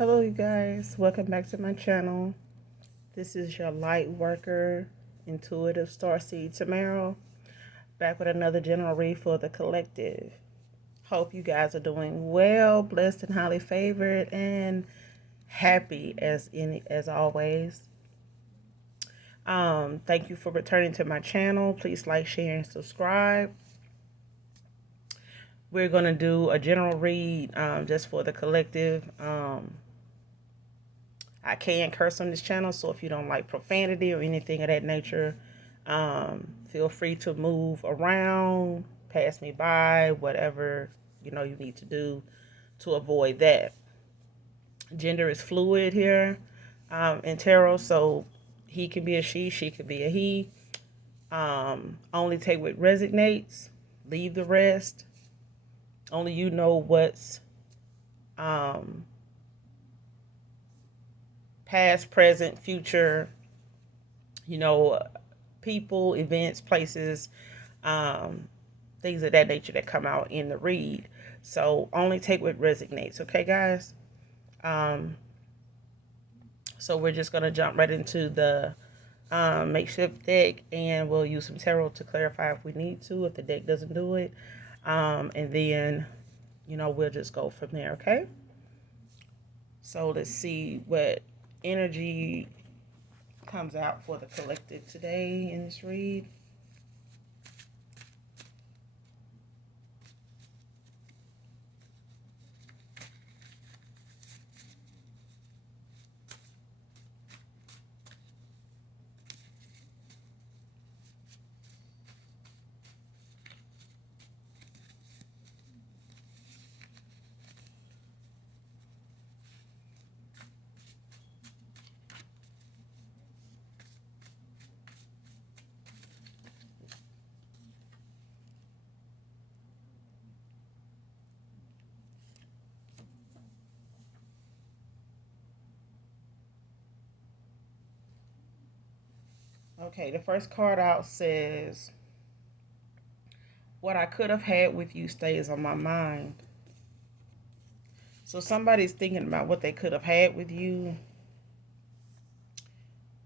Hello, you guys. Welcome back to my channel. This is your light worker, intuitive starseed Tamara, back with another general read for the collective. Hope you guys are doing well, blessed and highly favored, and happy as always. Thank you for returning to my channel. Please like, share, and subscribe. We're gonna do a general read just for the collective. I can curse on this channel, so if you don't like profanity or anything of that nature, feel free to move around, pass me by, whatever you need to do to avoid that. Gender is fluid here in tarot, so he can be a she could be a he. Only take what resonates, leave the rest. Only you know what's um, past, present, future, you know, people, events, places, um, things of that nature that come out in the read. So only take what resonates, okay, guys? Um, so we're just going to jump right into the makeshift deck, and we'll use some tarot to clarify if we need to, if the deck doesn't do it. And then, we'll just go from there, okay? So let's see what energy comes out for the collective today in this read. Okay, the first card out says, what I could have had with you stays on my mind. So somebody's thinking about what they could have had with you.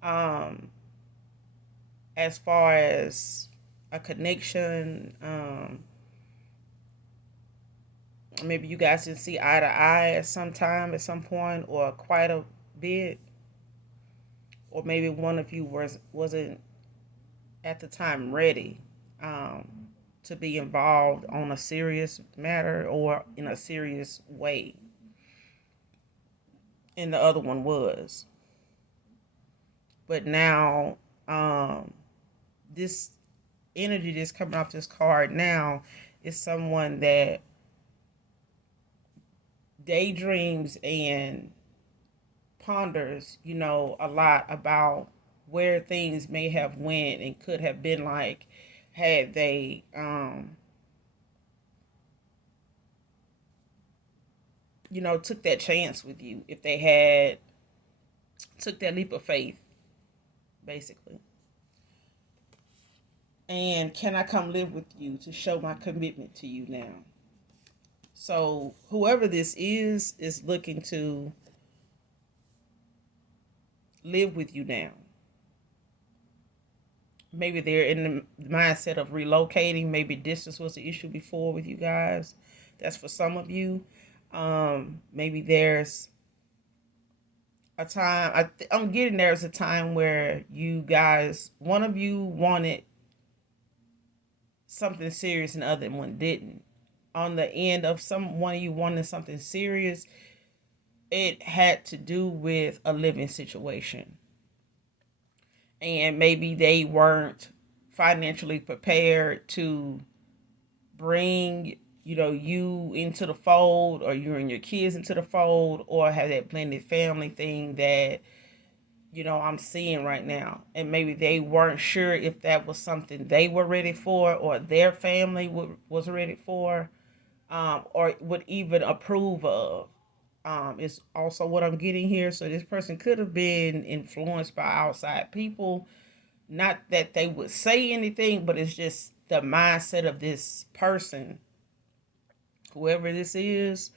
Um, as far as a connection, maybe you guys didn't see eye to eye at some time, at some point, or quite a bit, or maybe one of you wasn't at the time ready um, to be involved on a serious matter or in a serious way, and the other one was. But now, this energy that's coming off this card now is someone that daydreams and ponders, a lot about where things may have went and could have been like had they took that chance with you, if they had took that leap of faith, basically. And can I come live with you to show my commitment to you now? So whoever this is looking to live with you now. Maybe they're in the mindset of relocating. Maybe distance was the issue before with you guys. That's for some of you. Maybe there's a time, I'm getting there's a time where you guys, one of you wanted something serious and the other one didn't. On the end of one of you wanting something serious, it had to do with a living situation. And maybe they weren't financially prepared to bring you into the fold, or you and your kids into the fold, or have that blended family thing that I'm seeing right now. And maybe they weren't sure if that was something they were ready for, or their family was ready for, or would even approve of. Is also what I'm getting here. So this person could have been influenced by outside people. Not that they would say anything, but it's just the mindset of this person, whoever this is,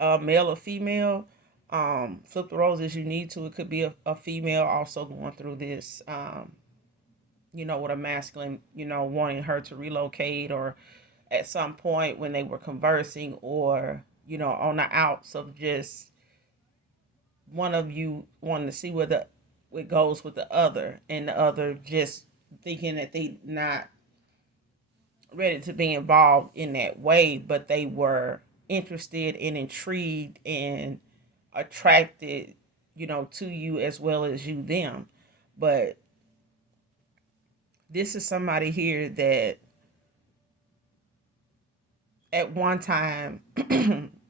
male or female. Flip the roles as you need to. It could be a female also going through this, with a masculine, wanting her to relocate, or at some point when they were conversing, or, on the outs of just one of you wanting to see where it goes with the other, and the other just thinking that they not ready to be involved in that way, but they were interested and intrigued and attracted, to you as well as you them. But this is somebody here that at one time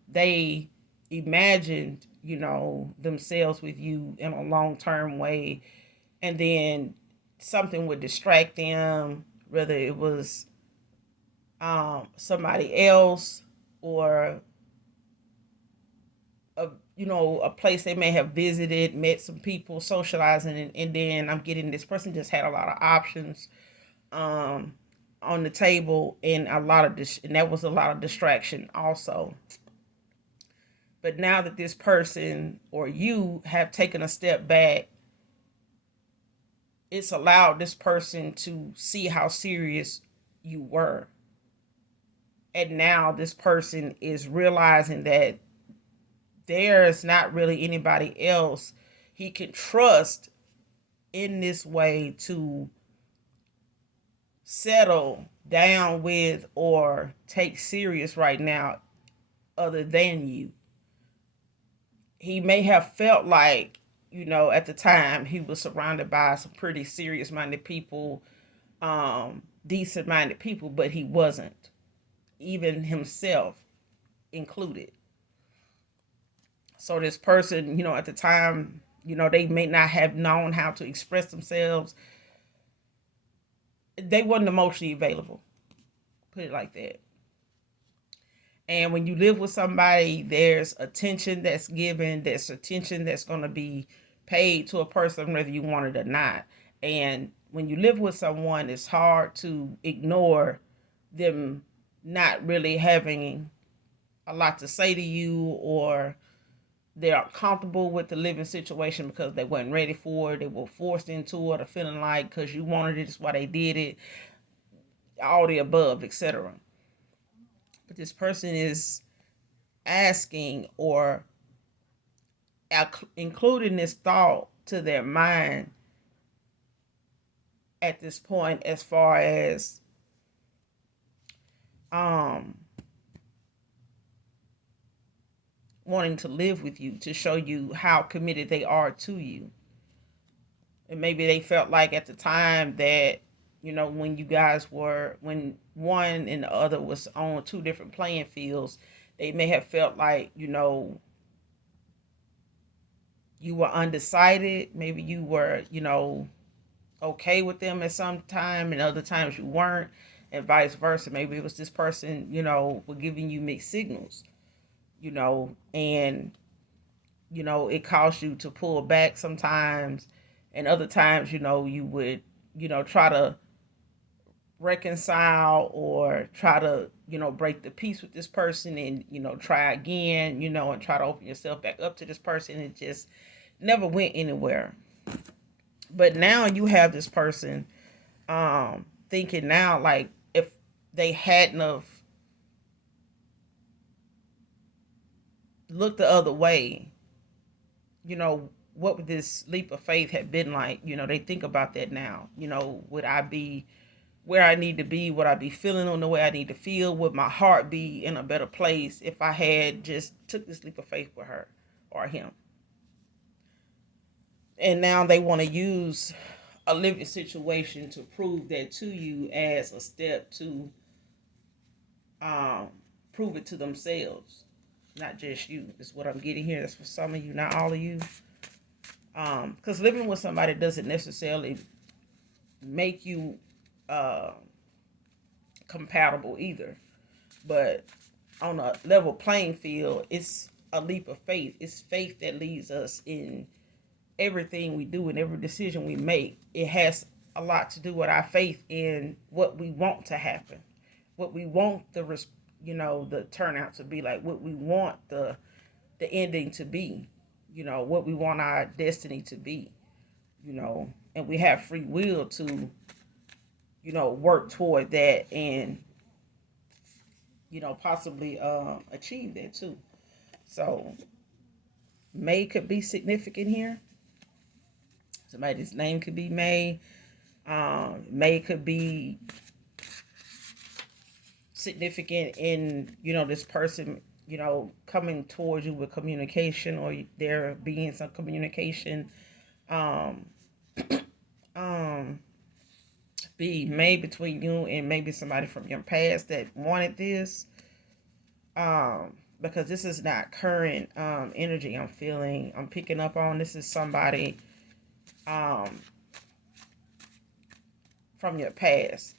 they imagined, themselves with you in a long term way, and then something would distract them, whether it was somebody else, or a place they may have visited, met some people, socializing, and then I'm getting this person just had a lot of options um, on the table, and and that was a lot of distraction also. But now that this person or you have taken a step back, it's allowed this person to see how serious you were. And now this person is realizing that there's not really anybody else he can trust in this way to settle down with or take serious right now other than you. He may have felt like, at the time he was surrounded by some pretty serious minded people, decent minded people, but he wasn't, even himself included. So this person, at the time, they may not have known how to express themselves. They wasn't emotionally available. Put it like that. And when you live with somebody, there's attention that's given, there's attention that's going to be paid to a person, whether you want it or not. And when you live with someone, it's hard to ignore them not really having a lot to say to you, or they're uncomfortable with the living situation because they weren't ready for it. They were forced into it, or feeling like because you wanted it, is why they did it. All the above, etc. But this person is asking, or including this thought to their mind at this point, as far as um wanting to live with you, to show you how committed they are to you. And maybe they felt like at the time that, when you guys were, when one and the other was on two different playing fields, they may have felt like, you were undecided. Maybe you were, okay with them at some time, and other times you weren't, and vice versa. Maybe it was this person, were giving you mixed signals, and it caused you to pull back sometimes, and other times, you would, try to reconcile, or try to, break the peace with this person, and, try again, and try to open yourself back up to this person. It just never went anywhere. But now you have this person thinking now, like, if they hadn't have looked the other way, what would this leap of faith have been like? They think about that now. Would I be where I need to be? Would I be feeling on the way I need to feel? Would my heart be in a better place if I had just took this leap of faith with her or him? And now they want to use a living situation to prove that to you, as a step to um, prove it to themselves, not just you. Is what I'm getting here. That's for some of you, not all of you. Because living with somebody doesn't necessarily make you uh, compatible either. But on a level playing field, it's a leap of faith. It's faith that leads us in everything we do and every decision we make. It has a lot to do with our faith in what we want to happen, what we want the turnout to be like, what we want the ending to be. what we want our destiny to be, and we have free will to, work toward that and, possibly achieve that too. So May could be significant here. Somebody's name could be May. May could be significant in, this person, coming towards you with communication, or there being some communication. Um, um, be made between you and maybe somebody from your past that wanted this. Because this is not current energy I'm picking up on. This is somebody um, from your past,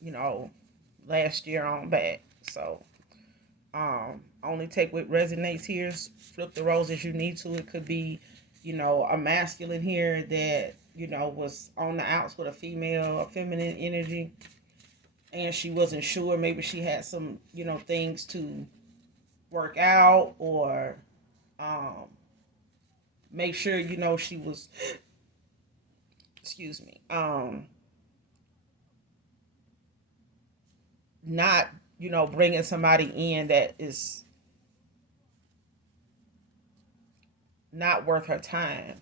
you know, last year on back. So only take what resonates here. Flip the roles as you need to. It could be, a masculine here that, was on the outs with a female, a feminine energy, and she wasn't sure. Maybe she had some, things to work out, or um, make sure, she was, excuse me, not, bringing somebody in that is not worth her time.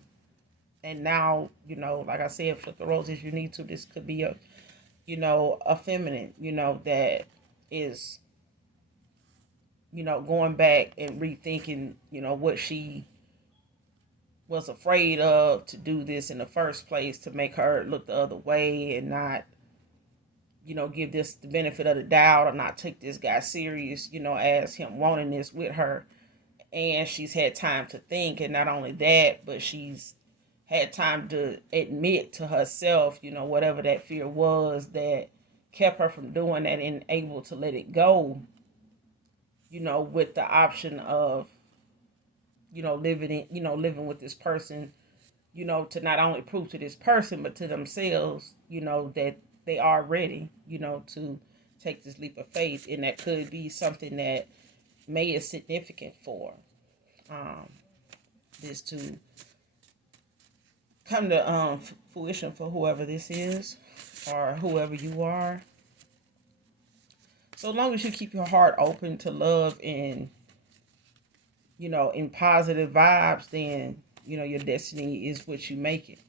And now, like I said, flip the roles as you need to. This could be a feminine, that is, going back and rethinking, what she was afraid of to do this in the first place, to make her look the other way and not, give this the benefit of the doubt, or not take this guy serious, as him wanting this with her. And she's had time to think, and not only that, but she's had time to admit to herself, whatever that fear was that kept her from doing that, and able to let it go, with the option of, living with this person, to not only prove to this person, but to themselves, that they are ready, to take this leap of faith. And that could be something that May is significant for. This to come to fruition for whoever this is, or whoever you are. So long as you keep your heart open to love and, in positive vibes, then, your destiny is what you make it.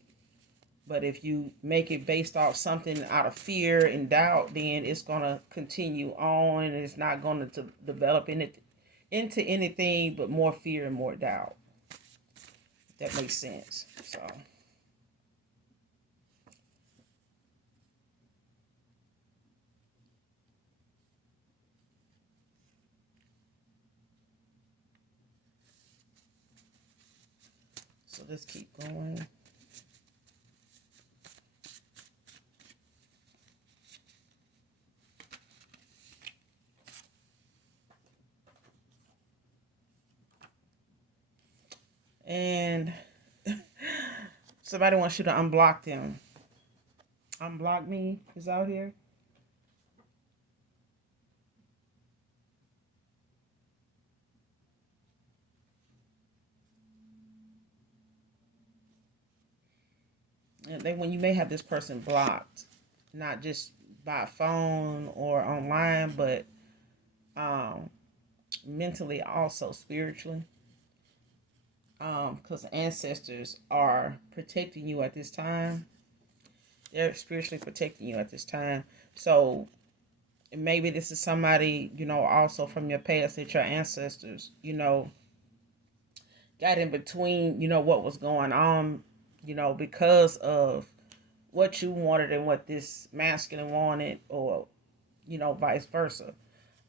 But if you make it based off something out of fear and doubt, then it's going to continue on, and it's not going to develop into anything but more fear and more doubt. If that makes sense. So let's keep going. And somebody wants you to unblock them. Unblock me is out here. And then when you may have this person blocked, not just by phone or online, but um, mentally, also spiritually, because ancestors are protecting you at this time. They're spiritually protecting you at this time. So maybe this is somebody, also from your past, that your ancestors, got in between, what was going on, because of what you wanted and what this masculine wanted, or, vice versa.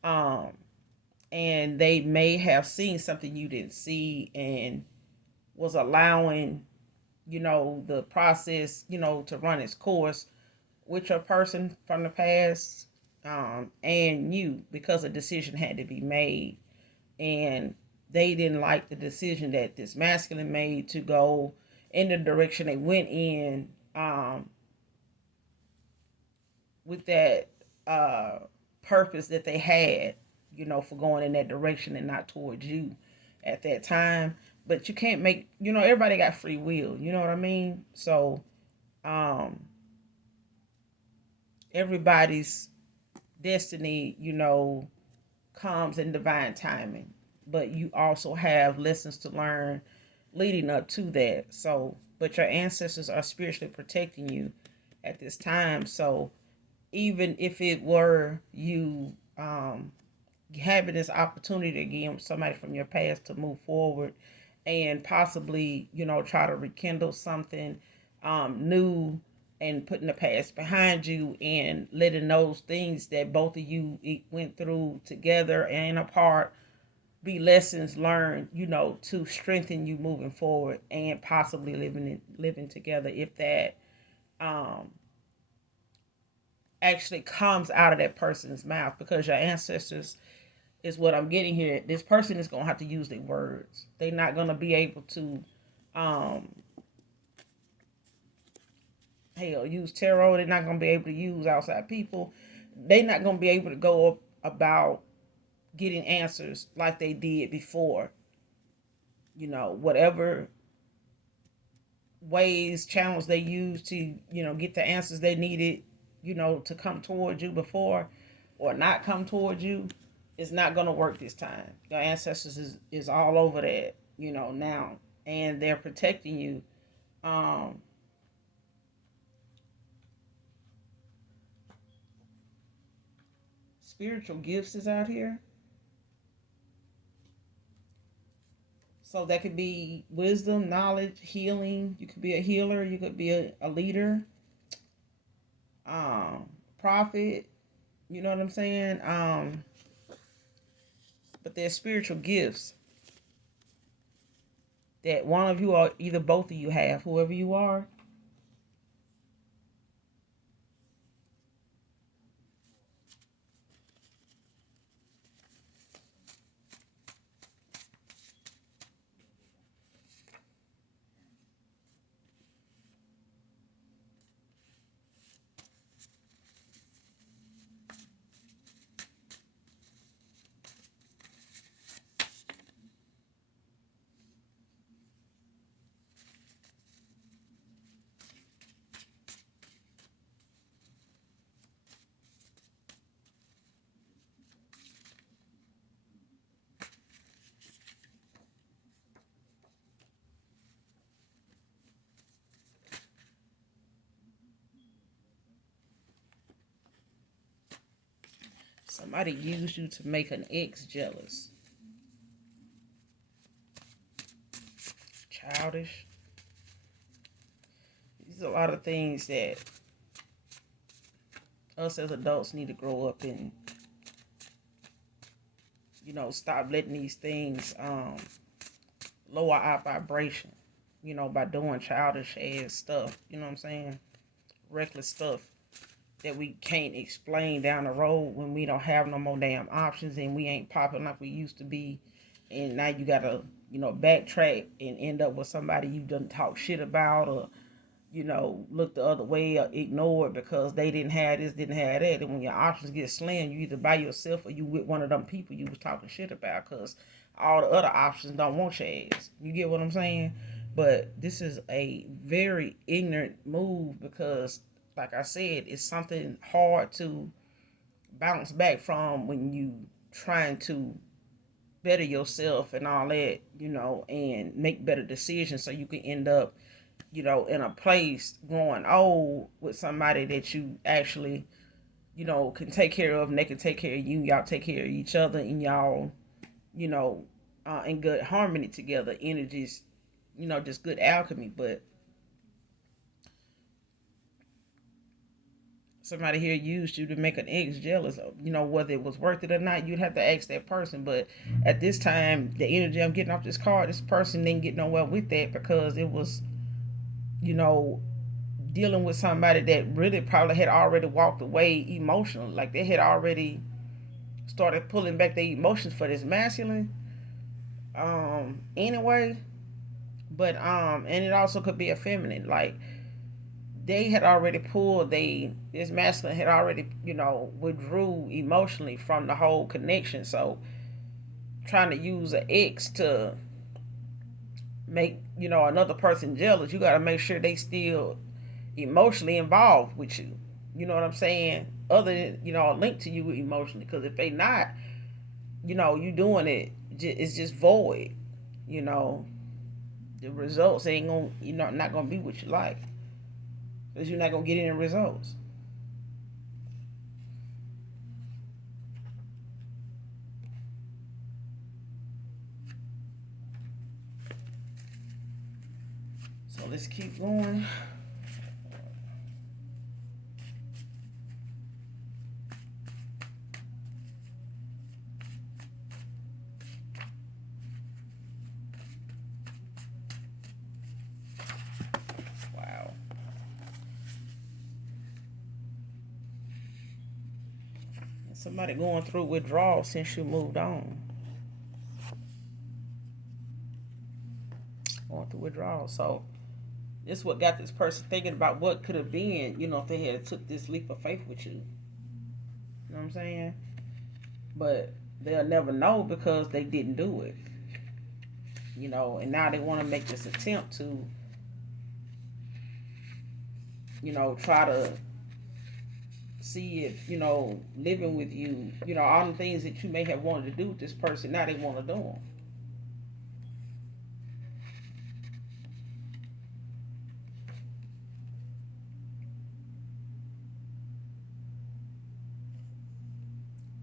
Um, and they may have seen something you didn't see, and was allowing, the process, to run its course with your person from the past, and you, because a decision had to be made. And they didn't like the decision that this masculine made to go in the direction they went in, with that purpose that they had, for going in that direction and not towards you at that time. but you can't make, everybody got free will, you know what I mean? So um everybody's destiny, comes in divine timing, but you also have lessons to learn leading up to that. So, but your ancestors are spiritually protecting you at this time. So, even if it were you having this opportunity again with somebody from your past to move forward and possibly, try to rekindle something new and putting the past behind you and letting those things that both of you went through together and apart be lessons learned, to strengthen you moving forward and possibly living together if that um, actually comes out of that person's mouth, because your ancestors is what I'm getting here. This person is gonna have to use their words. They're not gonna be able to, um, hell, use tarot. They're not gonna be able to use outside people. They're not gonna be able to go up about getting answers like they did before. Whatever ways, channels they used to, get the answers they needed, to come towards you before or not come towards you, it's not gonna work this time. Your ancestors is all over that, now. And they're protecting you. Um Spiritual gifts is out here. So that could be wisdom, knowledge, healing. You could be a healer, you could be a leader, um, prophet, you know what I'm saying? But there's spiritual gifts that one of you or either both of you have, whoever you are. Somebody used you to make an ex jealous. Childish. These are a lot of things that us as adults need to grow up and, stop letting these things lower our vibration, by doing childish ass stuff, you know what I'm saying? Reckless stuff that we can't explain down the road when we don't have no more damn options and we ain't popping like we used to be. And now you gotta, backtrack and end up with somebody you done talk shit about, or look the other way or ignore it because they didn't have this, didn't have that. And when your options get slim, you either by yourself or you with one of them people you was talking shit about, because all the other options don't want your ass. You get what I'm saying? But this is a very ignorant move because, like I said, it's something hard to bounce back from when you trying to better yourself and all that, and make better decisions so you can end up, in a place growing old with somebody that you actually, can take care of, and they can take care of you. Y'all take care of each other, and y'all, you know, in good harmony together. Energies, just good alchemy. But somebody here used you to make an ex jealous. Whether it was worth it or not, you'd have to ask that person. But at this time, the energy I'm getting off this card, this person didn't get nowhere with that because it was, you know, dealing with somebody that really probably had already walked away emotionally. Like they had already started pulling back their emotions for this masculine. Anyway. But and it also could be a feminine. Like they had already pulled this masculine had already, withdrew emotionally from the whole connection. So trying to use an ex to make, another person jealous. You got to make sure they still emotionally involved with you. You know what I'm saying? Other than, linked to you emotionally. Because if they not, you doing it, it's just void. You know, the results ain't gonna, not gonna be what you like. Because you're not gonna get any results. So let's keep going. Wow. Somebody going through withdrawal since you moved on. Going through withdrawal. So this is what got this person thinking about what could have been, if they had took this leap of faith with you. You know what I'm saying? But they'll never know because they didn't do it. And now they want to make this attempt to, try to see if, living with you, all the things that you may have wanted to do with this person, now they want to do them.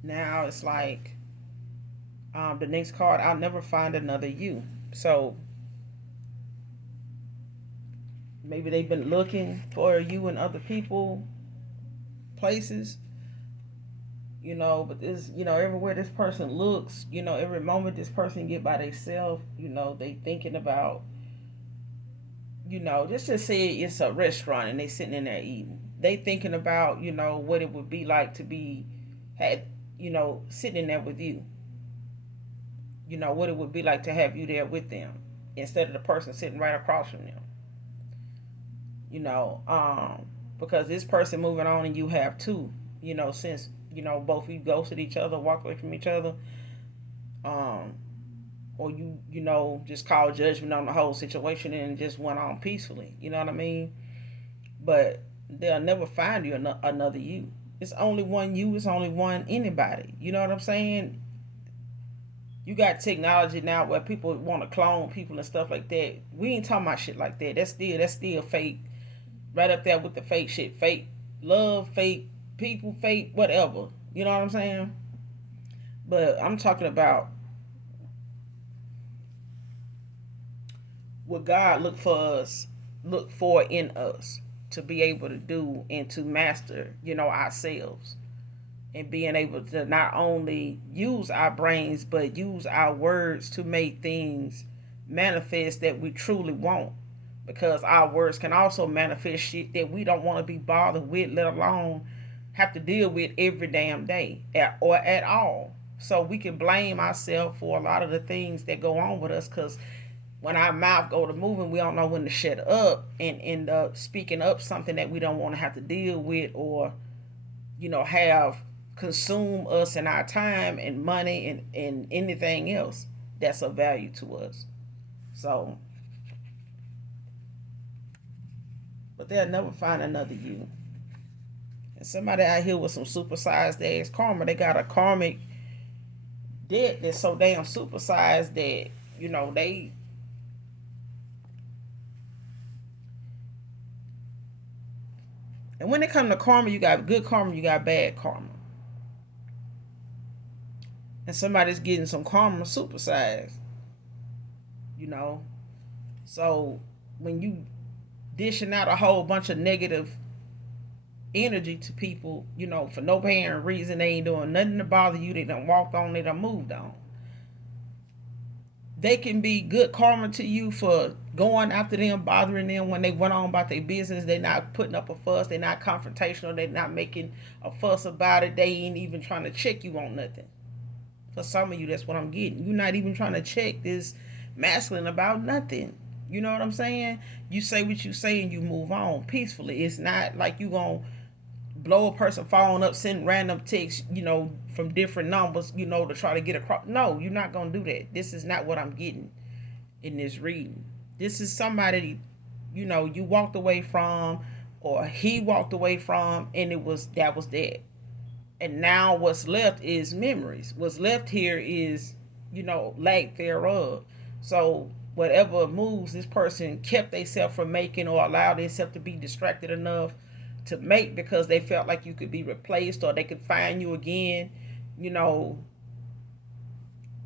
Now it's like the next card, I'll never find another you. So maybe they've been looking for you in other people, places, but this, everywhere this person looks, every moment this person get by themselves, they thinking about, just to say it's a restaurant and they sitting in there eating. They thinking about, what it would be like to be had, sitting in there with you. What it would be like to have you there with them instead of the person sitting right across from them. You know, because this person moving on and you have too. Since both of you ghosted each other, walked away from each other, um, or just called judgment on the whole situation and just went on peacefully. You know what I mean? But they'll never find you another you. It's only one you. It's only one anybody. You know what I'm saying? You got technology now where people want to clone people and stuff like that. We ain't talking about shit like that. That's still fake. Right up there with the fake shit. Fake love, fake people, fake whatever. You know what I'm saying? But I'm talking about what God look for in us to be able to do and to master, ourselves. And being able to not only use our brains but use our words to make things manifest that we truly want, because our words can also manifest shit that we don't want to be bothered with, let alone have to deal with every damn day or at all. So we can blame ourselves for a lot of the things that go on with us, because when our mouth go to moving, we don't know when to shut up and end up speaking up something that we don't want to have to deal with, or have consume us in our time and money and anything else that's of value to us. So, but they'll never find another you. And somebody out here with some supersized ass karma, they got a karmic debt that's so damn supersized that, they. And when it comes to karma, you got good karma, you got bad karma. And somebody's getting some karma supersized, you know. So when you dishing out a whole bunch of negative energy to people, for no apparent reason, they ain't doing nothing to bother you, they done walked on, they done moved on. They can be good karma to you for going after them, bothering them when they went on about their business. They're not putting up a fuss, they're not confrontational, they're not making a fuss about it, they ain't even trying to check you on nothing. For some of you, that's what I'm getting. You're not even trying to check this masculine about nothing. You know what I'm saying? You say what you say and you move on peacefully. It's not like you gonna blow a person following up, sending random texts, from different numbers, to try to get across. No, you're not gonna do that. This is not what I'm getting in this reading. This is somebody, you walked away from, or he walked away from, and that was that. And now what's left is memories. What's left here is, lack thereof. So whatever moves this person kept themselves from making, or allowed themselves to be distracted enough to make, because they felt like you could be replaced or they could find you again, you know,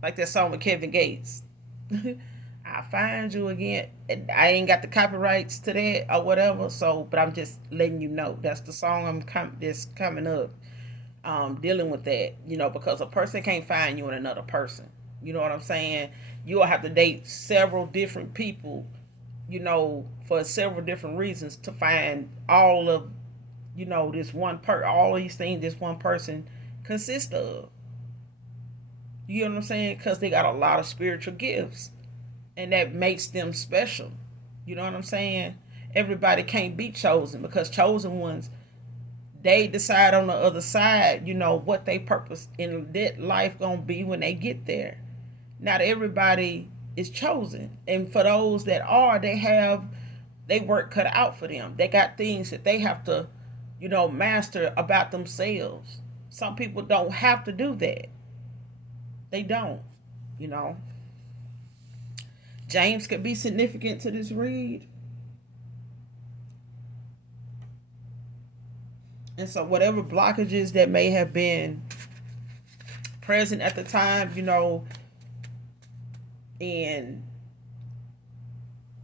like that song with Kevin Gates. I find you again. I ain't got the copyrights to that or whatever. So, but I'm just letting you know that's the song that's coming up. Dealing with that, because a person can't find you in another person. You know what I'm saying? You'll have to date several different people, for several different reasons to find all of, all these things this one person consists of. You know what I'm saying? Because they got a lot of spiritual gifts, and that makes them special. You know what I'm saying? Everybody can't be chosen, because chosen ones, they decide on the other side, what they purpose in that life gonna be when they get there. Not everybody is chosen, and for those that are, they work cut out for them. They got things that they have to, master about themselves. Some people don't have to do that. They don't, you know. James could be significant to this read. And so whatever blockages that may have been present at the time, in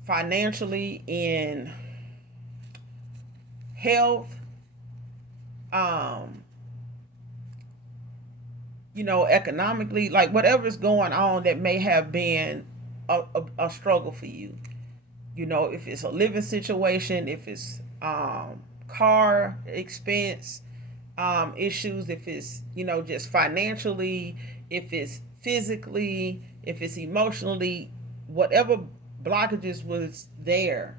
financially, in health, um, economically, like whatever's going on that may have been a struggle for you. If it's a living situation, if it's car expense issues, if it's, just financially, if it's physically, if it's emotionally, whatever blockages was there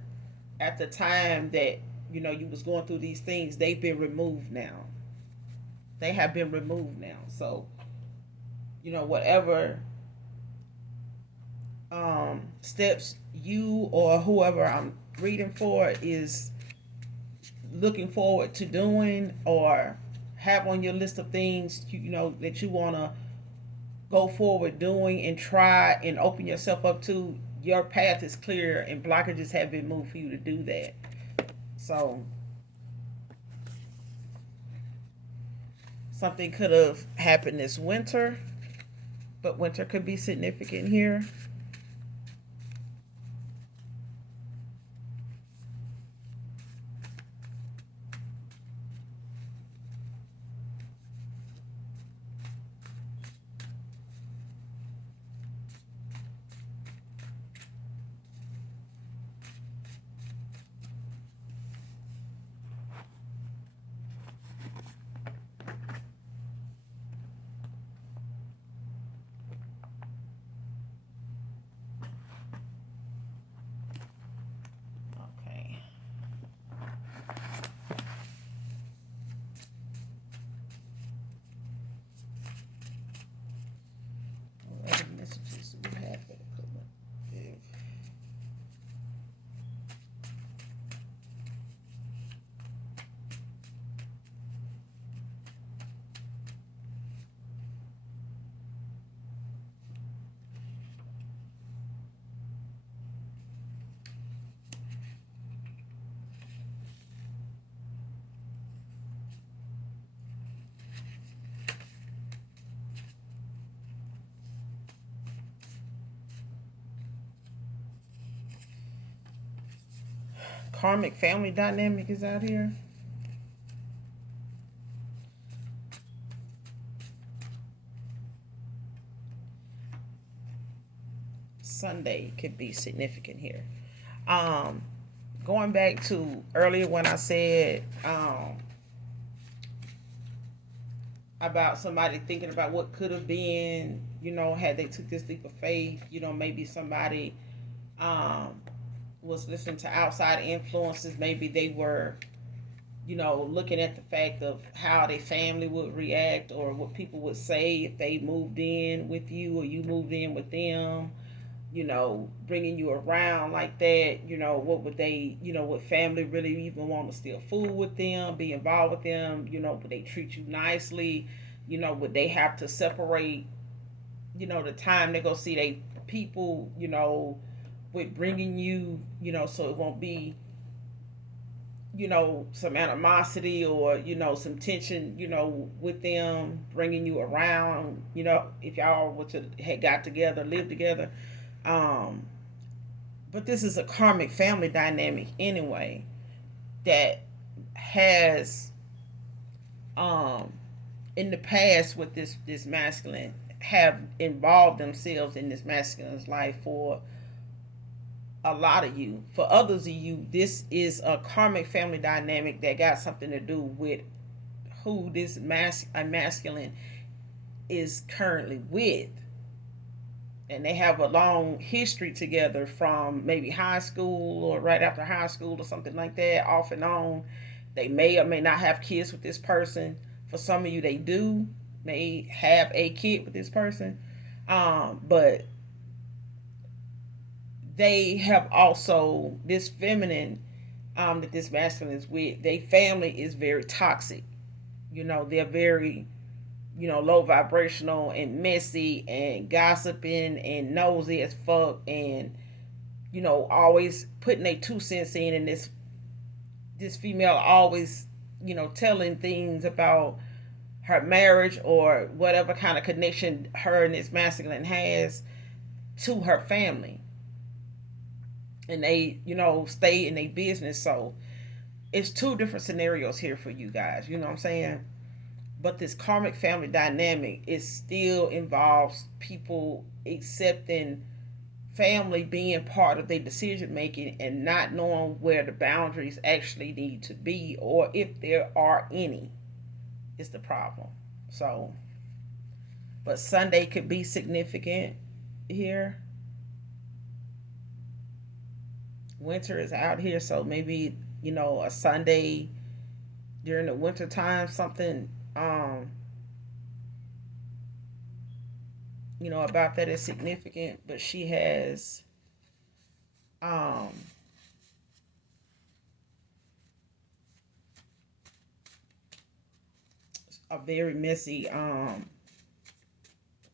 at the time that, you was going through these things, they've been removed now. They have been removed now. So, whatever steps you or whoever I'm reading for is looking forward to doing, or have on your list of things that you want to go forward doing and try and open yourself up to, your path is clear and blockages have been moved for you to do that. So something could have happened this winter, but winter could be significant here. Okay. What other messages do we have for the collective? Karmic family dynamic is out here. Sunday could be significant here. Um, Going back to earlier when I said about somebody thinking about what could have been, had they took this leap of faith, maybe somebody um, was listening to outside influences. Maybe they were, looking at the fact of how their family would react, or what people would say if they moved in with you or you moved in with them. bringing you around like that, what would they, would family really even want to steal food with them, be involved with them, would they treat you nicely, would they have to separate, the time they go see they people, with bringing you, so it won't be, some animosity or, some tension, with them bringing you around, if y'all were to had got together, lived together. Um, but this is a karmic family dynamic anyway that has um in the past with this masculine have involved themselves in this masculine's life for a lot of you. For others of you, this is a karmic family dynamic that got something to do with who this masculine is currently with. And they have a long history together from maybe high school or right after high school or something like that, off and on. They may or may not have kids with this person. For some of you, they do may have a kid with this person, but they have also this feminine that this masculine is with. Their family is very toxic. They're very low vibrational and messy and gossiping and nosy as fuck and always putting their 2 cents in, and this female always telling things about her marriage or whatever kind of connection her and this masculine has to her family, and they stay in their business. So it's two different scenarios here for you guys, you know what I'm saying? But this karmic family dynamic, it still involves people accepting family being part of their decision making and not knowing where the boundaries actually need to be or if there are any is the problem. So, but Sunday could be significant here. Winter is out here, so maybe a Sunday during the winter time, something about that is significant. But she has um a very messy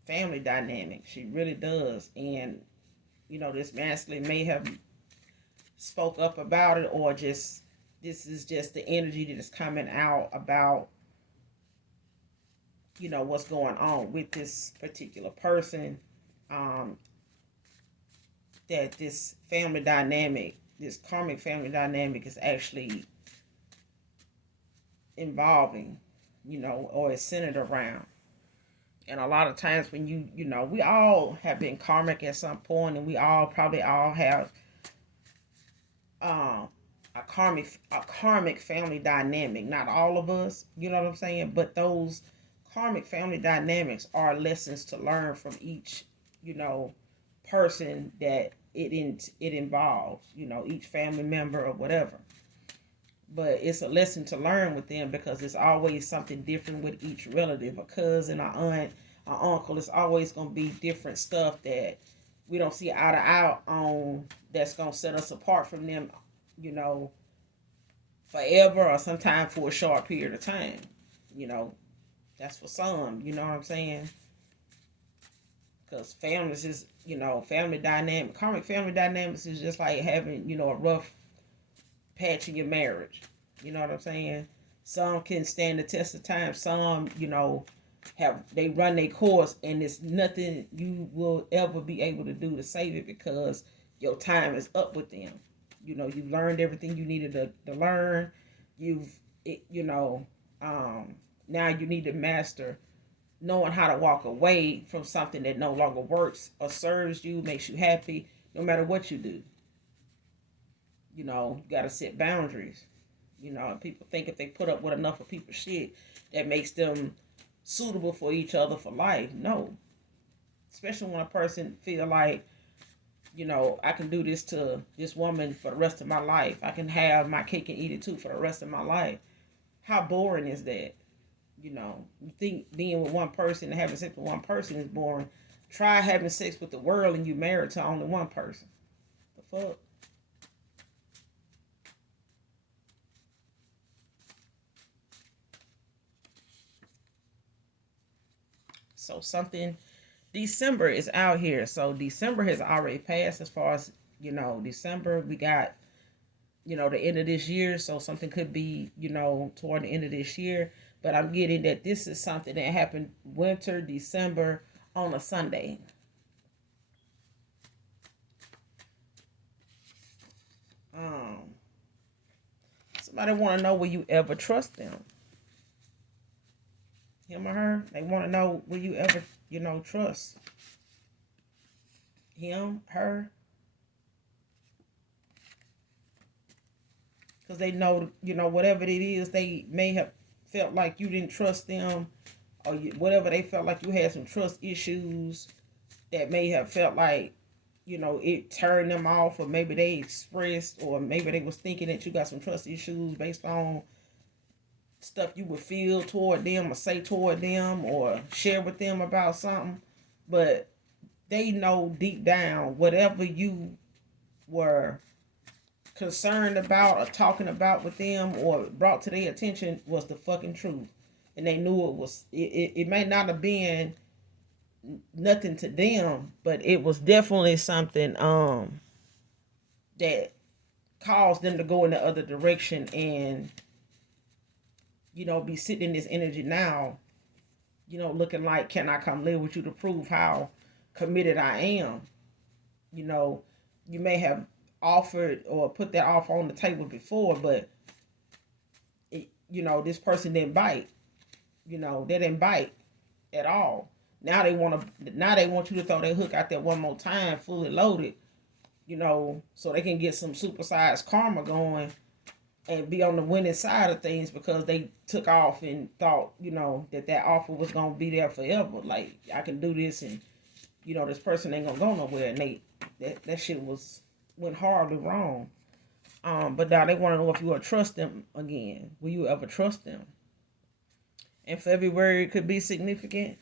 family dynamic. She really does. And this masculine may have spoke up about it, or just this is just the energy that is coming out about what's going on with this particular person. um that this family dynamic, this karmic family dynamic, is actually involving, or is centered around. And a lot of times when we all have been karmic at some point, and we all probably all have um a karmic family dynamic. Not all of us, you know what I'm saying, but those karmic family dynamics are lessons to learn from each, you know, person that it involves, each family member or whatever. But it's a lesson to learn with them because it's always something different with each relative, a cousin, a aunt, a uncle. It's always gonna be different stuff that we don't see eye to eye on, that's gonna set us apart from them, you know, forever or sometime for a short period of time. You know, that's for some. You know what I'm saying? Because families is, family dynamic, karmic family dynamics is just like having, a rough patch in your marriage. You know what I'm saying? Some can stand the test of time. Some, have they run their course, and it's nothing you will ever be able to do to save it because your time is up with them. You've learned everything you needed to learn. You've, it, you know, now you need to master knowing how to walk away from something that no longer works or serves you, makes you happy, no matter what you do. You got to set boundaries. People think if they put up with enough of people's shit, that makes them suitable for each other for life. No. Especially when a person feel like, I can do this to this woman for the rest of my life. I can have my cake and eat it too for the rest of my life. How boring is that? You think being with one person and having sex with one person is boring. Try having sex with the world and you married to only one person. The fuck? So something December is out here. So December has already passed as far as, December. We got, the end of this year. So something could be, toward the end of this year. But I'm getting that this is something that happened winter, December on a Sunday. Um, Somebody want to know, will you ever trust them? Him or her? They want to know, will you ever, trust him, her? Because they know, whatever it is, they may have felt like you didn't trust them, or whatever they felt like you had some trust issues that may have felt like, it turned them off, or maybe they expressed, or maybe they was thinking that you got some trust issues based on stuff you would feel toward them or say toward them or share with them about something. But they know deep down whatever you were concerned about or talking about with them or brought to their attention was the fucking truth. And they knew it was, it may not have been nothing to them, but it was definitely something that caused them to go in the other direction and, be sitting in this energy now, looking like, can I come live with you to prove how committed I am? You know, you may have offered or put that offer on the table before, but this person didn't bite. They didn't bite at all. Now they want you to throw that hook out there one more time, fully loaded, so they can get some supersized karma going and be on the winning side of things because they took off and thought, that offer was gonna be there forever. Like, I can do this, and this person ain't gonna go nowhere, and that shit went horribly wrong. But now they want to know if you will trust them again. Will you ever trust them? In February, it could be significant.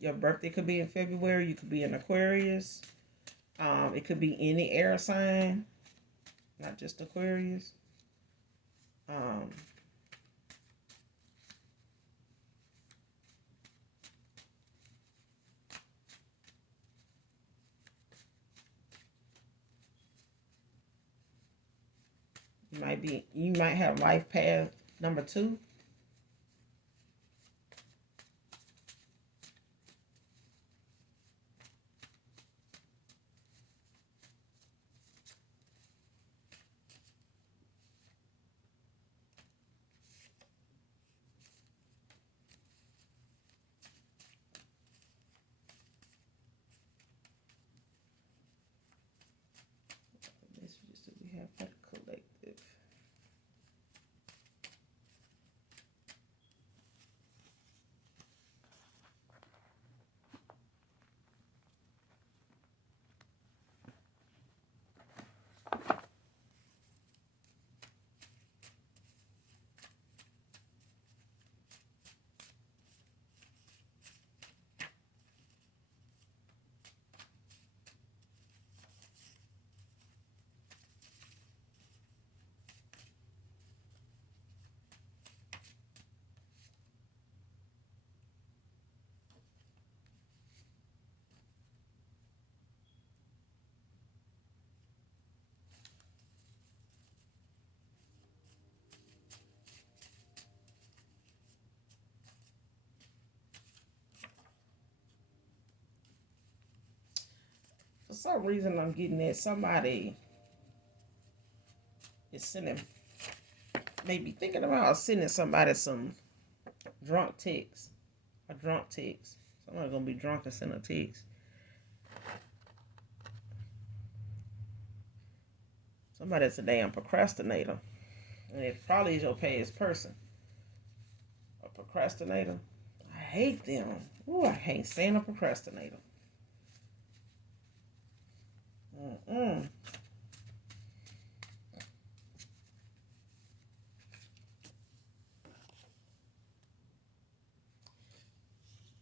Your birthday could be in February. You could be in Aquarius. It could be any air sign, not just Aquarius. Um, you might have life path number 2. Messages that we have for the collective. For some reason, I'm getting that somebody is sending, maybe thinking about sending somebody some drunk text. A drunk text. Somebody's gonna be drunk and send a text. Somebody's a damn procrastinator. And it probably is your past person. A procrastinator. I hate them. Ooh, I hate saying a procrastinator. Mm-mm.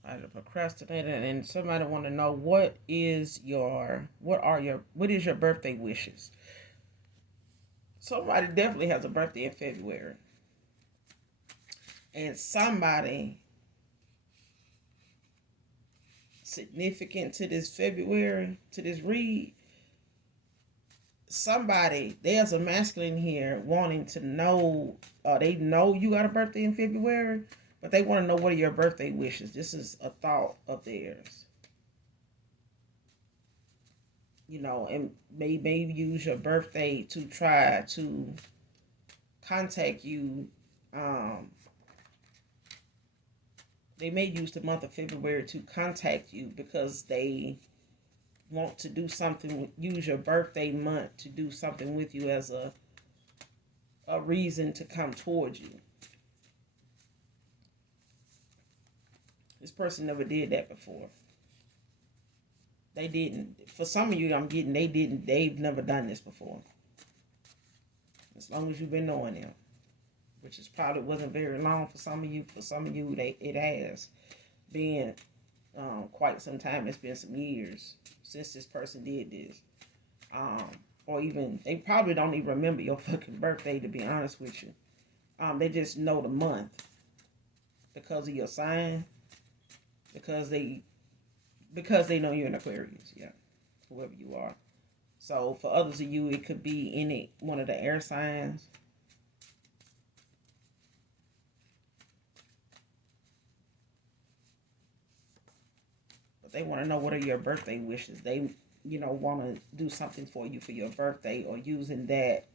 Out of procrastinator, and somebody want to know what is your birthday wishes. Somebody definitely has a birthday in February, and somebody significant to this February, to this read, there's a masculine here wanting to know, they know you got a birthday in February, but they want to know what are your birthday wishes. This is a thought of theirs. And maybe use your birthday to try to contact you. They may use the month of February to contact you because they want to do something. Use your birthday month to do something with you as a reason to come towards you. This person never did that before. They didn't. For some of you, I'm getting they didn't. They've never done this before. As long as you've been knowing them, which is probably wasn't very long for some of you. For some of you, it has been quite some time. It's been some years since this person did this. Or even they probably don't even remember your fucking birthday. To be honest with you, they just know the month because of your sign. Because they know you're an Aquarius, yeah, whoever you are. So for others of you, it could be one of the air signs. But they want to know what are your birthday wishes. They, want to do something for you for your birthday, or using that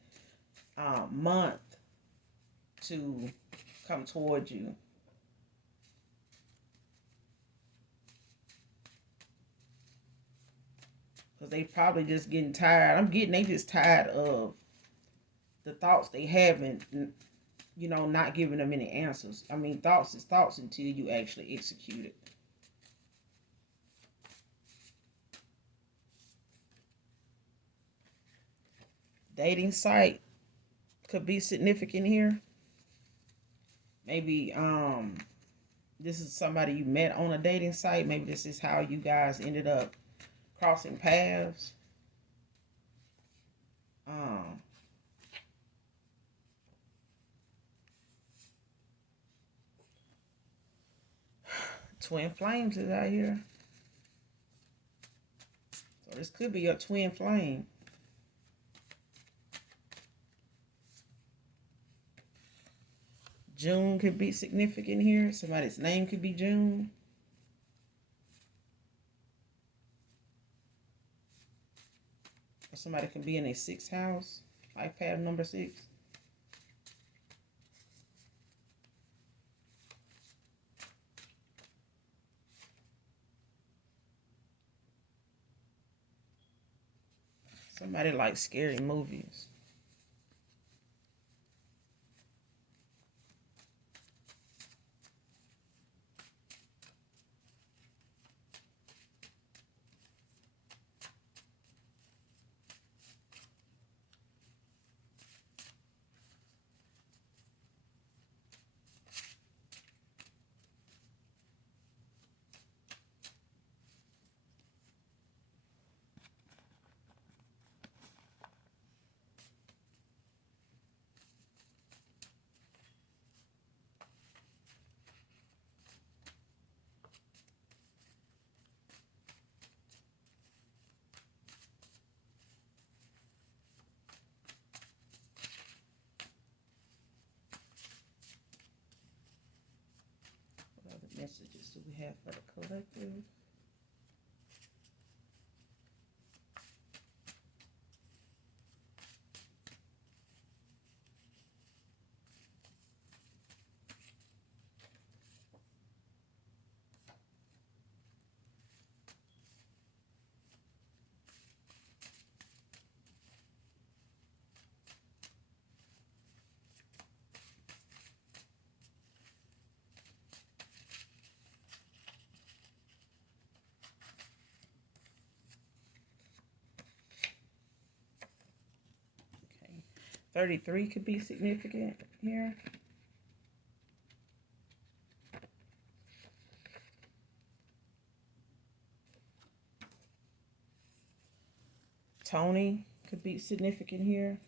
month to come towards you. Because they probably just getting tired. They just tired of the thoughts they haven't, not giving them any answers. Thoughts is thoughts until you actually execute it. Dating site could be significant here. Maybe this is somebody you met on a dating site. Maybe this is how you guys ended up crossing paths. Twin flames is out here. So this could be your twin flame. June could be significant here. Somebody's name could be June. Or somebody could be in a 6th house. Life path number 6. Somebody likes scary movies. What other messages do we have for the collective? Okay. 33 could be significant here. Tony could be significant here.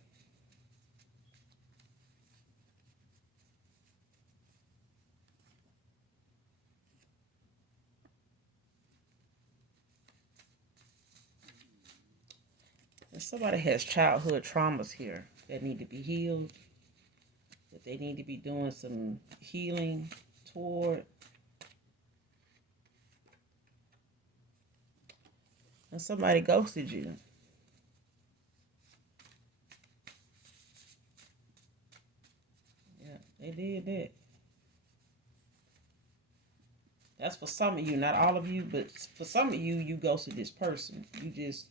And somebody has childhood traumas here that need to be healed, that they need to be doing some healing toward. And somebody ghosted you. Yeah, they did that. That's for some of you, not all of you, but for some of you, you ghosted this person. You just,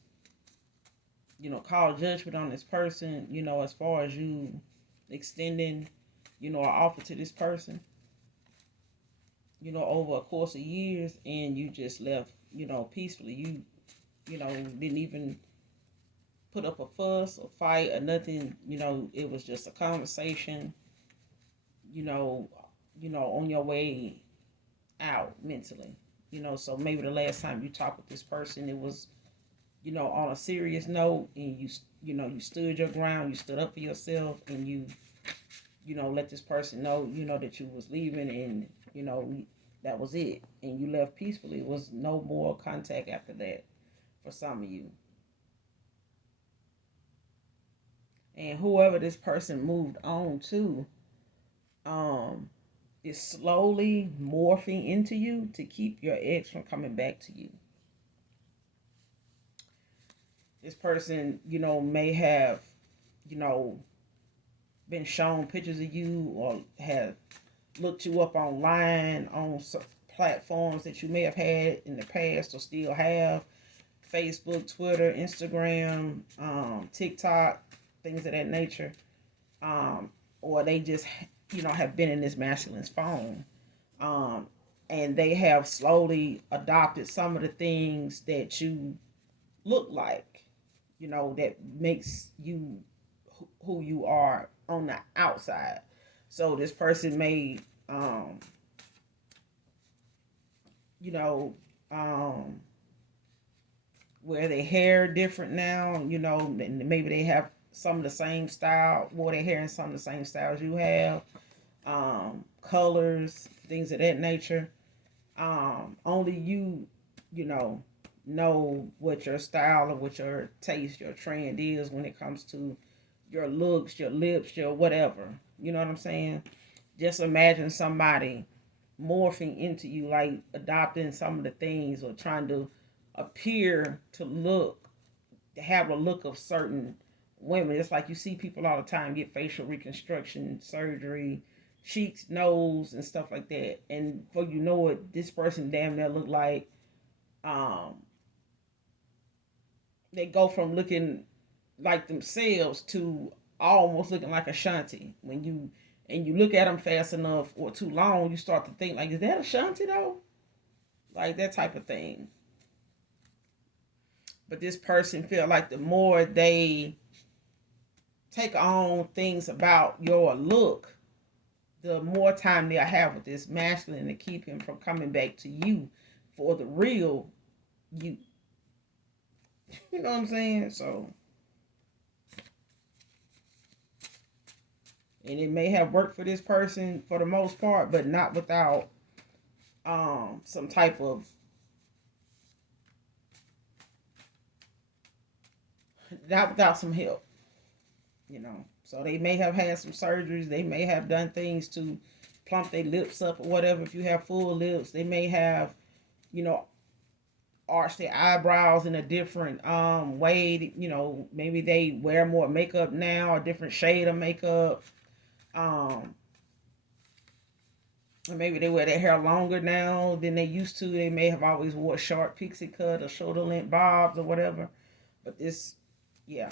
call judgment on this person, as far as you extending, an offer to this person, over a course of years, and you just left, peacefully. You didn't even put up a fuss or fight or nothing. It was just a conversation, you know, on your way out mentally. So maybe the last time you talked with this person, it was, on a serious note, and you stood your ground, you stood up for yourself, and you let this person know, that you was leaving, and, that was it. And you left peacefully. It was no more contact after that for some of you. And whoever this person moved on to, is slowly morphing into you to keep your ex from coming back to you. This person, may have, been shown pictures of you, or have looked you up online on platforms that you may have had in the past or still have. Facebook, Twitter, Instagram, TikTok, things of that nature. Or they just, have been in this masculine's phone. And they have slowly adopted some of the things that you look like, that makes you who you are on the outside. So this person may, you know, um, wear their hair different now, and maybe they have some of the same style, wore their hair in some of the same styles you have, colors, things of that nature. Only you know what your style or what your taste, your trend is when it comes to your looks, your lips, your whatever. You know what I'm saying? Just imagine somebody morphing into you, like adopting some of the things or trying to appear to have a look of certain women. It's like you see people all the time get facial reconstruction surgery, cheeks, nose, and stuff like that. And before you know it, this person damn near look like, um, they go from looking like themselves to almost looking like Ashanti. And you look at them fast enough or too long, you start to think like, is that Ashanti though? Like that type of thing. But this person feel like the more they take on things about your look, the more time they'll have with this masculine to keep him from coming back to you for the real you. You know what I'm saying? So, and it may have worked for this person for the most part, but not without some type of, not without some help. So they may have had some surgeries, they may have done things to plump their lips up or whatever. If you have full lips, they may have, you know arch their eyebrows in a different way. Maybe they wear more makeup now, a different shade of makeup. um or maybe they wear their hair longer now than they used to. They may have always wore short pixie cut or shoulder length bobs or whatever. But this, yeah,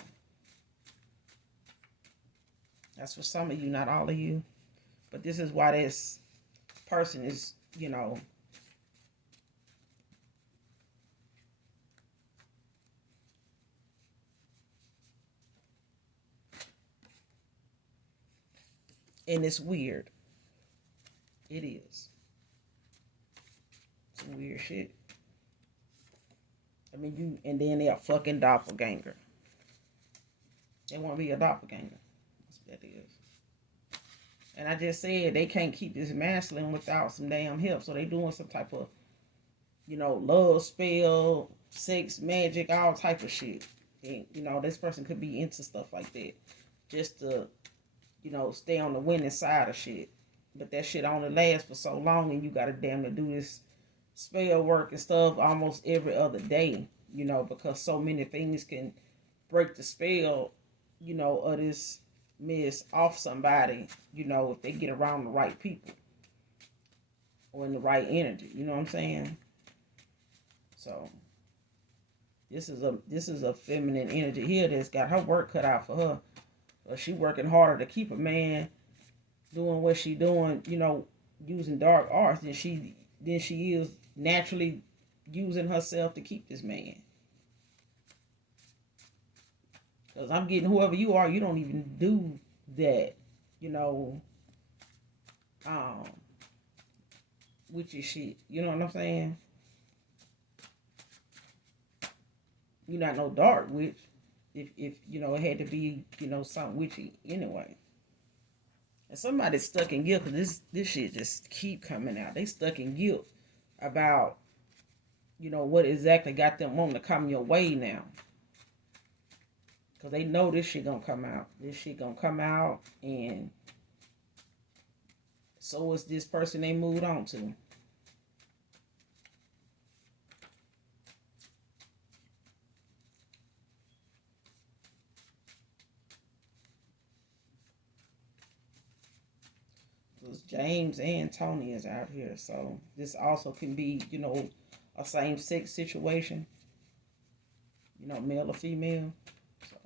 that's for some of you, not all of you. But this is why this person is, and it's weird. It is some weird shit. I mean, and then they're a fucking doppelganger. They want to be a doppelganger. That's what that is. And I just said they can't keep this masculine without some damn help. So they doing some type of, love spell, sex, magic, all type of shit. And, this person could be into stuff like that. Just to, stay on the winning side of shit. But that shit only lasts for so long, and you gotta damn to do this spell work and stuff almost every other day, because so many things can break the spell, of this mess off somebody, if they get around the right people or in the right energy, you know what I'm saying? So this is a feminine energy here that's got her work cut out for her. But she working harder to keep a man doing what she doing, using dark arts than she is naturally using herself to keep this man. Because I'm getting whoever you are, you don't even do that, with your shit. You know what I'm saying? You're not no dark witch. If it had to be, something witchy anyway. And somebody's stuck in guilt because this shit just keep coming out. They stuck in guilt about, what exactly got them wanting to come your way now. Because they know this shit gonna come out. This shit gonna come out, and so is this person they moved on to. James and Tony is out here. So this also can be, a same-sex situation. Male or female. So.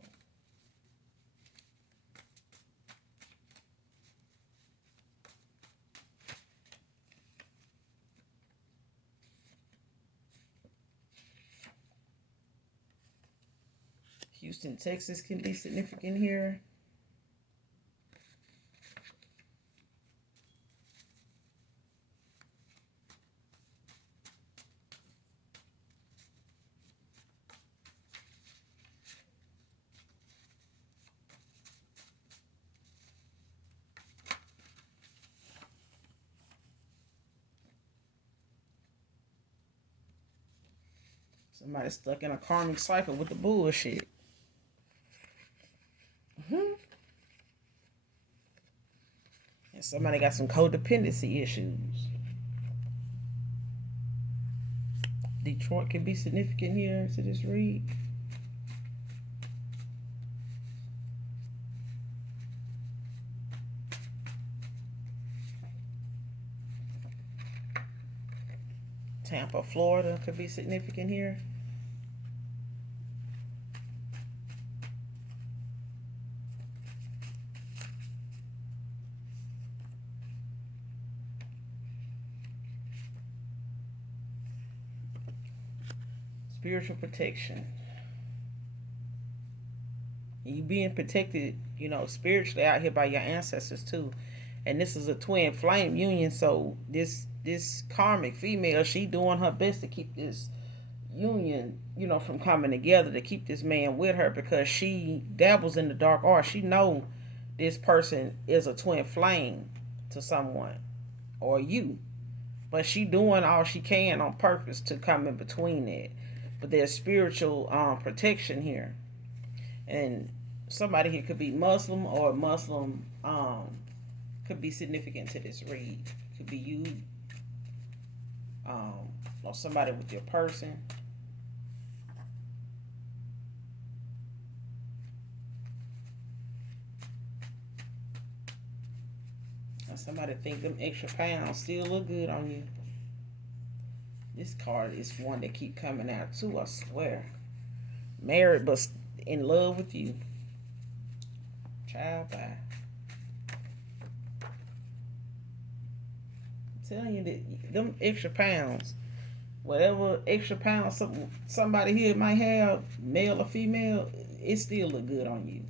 Houston, Texas can be significant here. Somebody stuck in a karmic cycle with the bullshit. And somebody got some codependency issues. Detroit can be significant here to this read. Tampa, Florida could be significant here. Spiritual protection. You being protected, spiritually out here by your ancestors too. And this is a twin flame union, so this karmic female, she doing her best to keep this union, from coming together, to keep this man with her, because she dabbles in the dark art. She know this person is a twin flame to someone or you, but she doing all she can on purpose to come in between it. But there's spiritual protection here, and somebody here could be Muslim, or Muslim could be significant to this read. Could be you, or somebody with your person. Or somebody think them extra pounds still look good on you. This card is one that keep coming out too, I swear. Married but in love with you. Child, bye. Telling you that them extra pounds, whatever extra pounds somebody here might have, male or female, it still look good on you,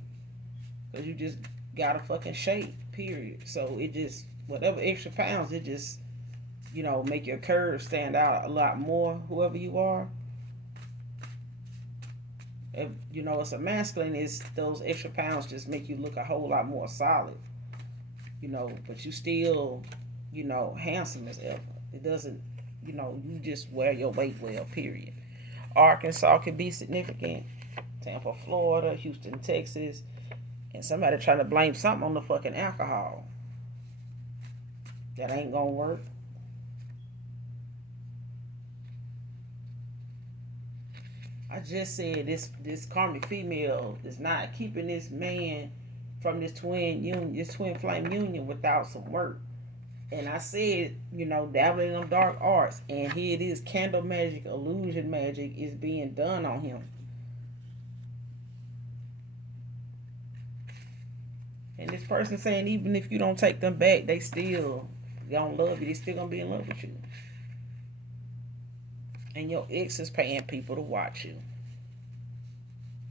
because you just got a fucking shape, period. So it just, whatever extra pounds, it just, make your curves stand out a lot more, whoever you are. If you know it's a masculine, is those extra pounds just make you look a whole lot more solid. But you still, handsome as ever. It doesn't, you just wear your weight well. Period. Arkansas can be significant. Tampa, Florida, Houston, Texas, and somebody trying to blame something on the fucking alcohol. That ain't gonna work. I just said this karmic female is not keeping this man from this twin flame union without some work. And I said, dabbling in them dark arts, and here it is, candle magic, illusion magic is being done on him. And this person saying even if you don't take them back, they still don't love you. They still gonna be in love with you. And your ex is paying people to watch you.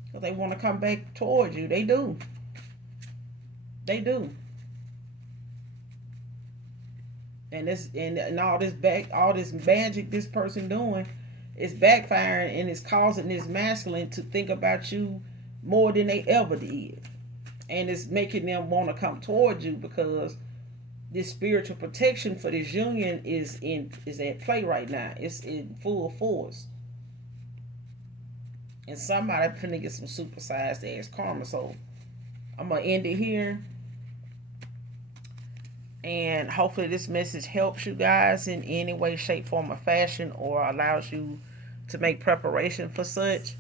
Because they want to come back towards you. They do. They do. And all this magic this person doing is backfiring, and it's causing this masculine to think about you more than they ever did. And it's making them want to come towards you because this spiritual protection for this union is at play right now. It's in full force. And somebody finna get some supersized ass karma. So I'm gonna end it here. And hopefully this message helps you guys in any way, shape, form, or fashion, or allows you to make preparation for such.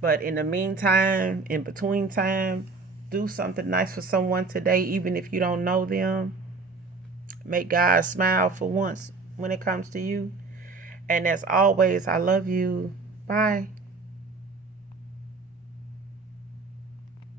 But in the meantime, in between time, do something nice for someone today, even if you don't know them. Make God smile for once when it comes to you. And as always, I love you. Bye.